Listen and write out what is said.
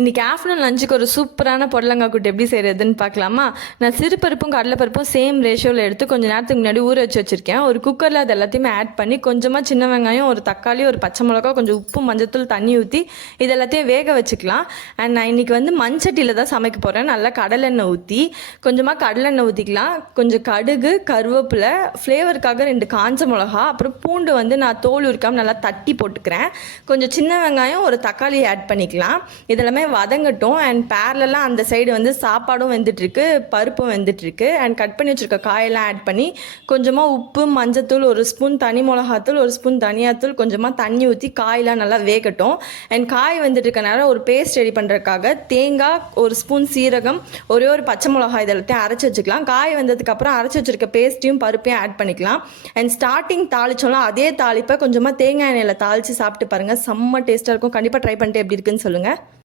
இன்றைக்கி ஆஃப்டர்நூன் லஞ்சுக்கு ஒரு சூப்பரான புடலங்காய் கூட்டு எப்படி செய்கிறதுன்னு பார்க்கலாமா? நான் சிறுபருப்பும் கடலைப்பருப்பும் சேம் ரேஷியோவில் எடுத்து கொஞ்சம் நேரத்துக்கு முன்னாடி ஊற வச்சு வச்சுருக்கேன். ஒரு குக்கரில் அது எல்லாத்தையுமே ஆட் பண்ணி கொஞ்சமாக சின்ன வெங்காயம் ஒரு தக்காளி ஒரு பச்சை மிளகா கொஞ்சம் உப்பு மஞ்சத்தூள் தண்ணி ஊற்றி இது எல்லாத்தையும் வேக வச்சுக்கலாம். அண்ட் நான் இன்றைக்கி வந்து மண்சட்டியில் தான் சமைக்க போகிறேன் நல்லா கடலெண்ணெய் ஊற்றி கொஞ்சமாக கடலெண்ணெய் ஊற்றிக்கலாம் கொஞ்சம் கடுகு கருவேப்பிலை ஃப்ளேவருக்காக ரெண்டு காஞ்ச மிளகா அப்புறம் பூண்டு வந்து நான் தோல் உரிக்காமல் நல்லா தட்டி போட்டுக்கிறேன். கொஞ்சம் சின்ன வெங்காயம் ஒரு தக்காளி ஆட் பண்ணிக்கலாம். இதெல்லாமே வதங்கட்டும். அண்ட் பேரலெல்லாம் அந்த சைடு வந்து சாப்பாடும் வெந்துட்டுருக்கு பருப்பும் வெந்துட்டுருக்கு. அண்ட் கட் பண்ணி வச்சுருக்க காயெல்லாம் ஆட் பண்ணி கொஞ்சமாக உப்பு மஞ்சத்தூள் ஒரு ஸ்பூன் தனி மிளகாத்தூள் ஒரு ஸ்பூன் தனியாத்தூள் கொஞ்சமாக தண்ணி ஊற்றி காயெல்லாம் நல்லா வேகட்டும். அண்ட் காய் வெந்துட்டு ஒரு பேஸ்ட் ரெடி பண்ணுறதுக்காக தேங்காய் ஒரு ஸ்பூன் சீரகம் ஒரே ஒரு பச்சை மிளகாய் இதெல்லாத்தையும் அரைச்சி வச்சுக்கலாம். காய் வந்ததுக்கப்புறம் அரைச்சி வச்சிருக்க பேஸ்ட்டையும் பருப்பையும் ஆட் பண்ணிக்கலாம். அண்ட் ஸ்டார்டிங் தாளிச்சோம்னா அதே தாளிப்பை கொஞ்சமாக தேங்காய் எண்ணெயில் தாளித்து சாப்பிட்டு பாருங்கள் செம்ம டேஸ்ட்டாக இருக்கும். கண்டிப்பாக ட்ரை பண்ணிட்டு எப்படி இருக்குன்னு சொல்லுங்கள்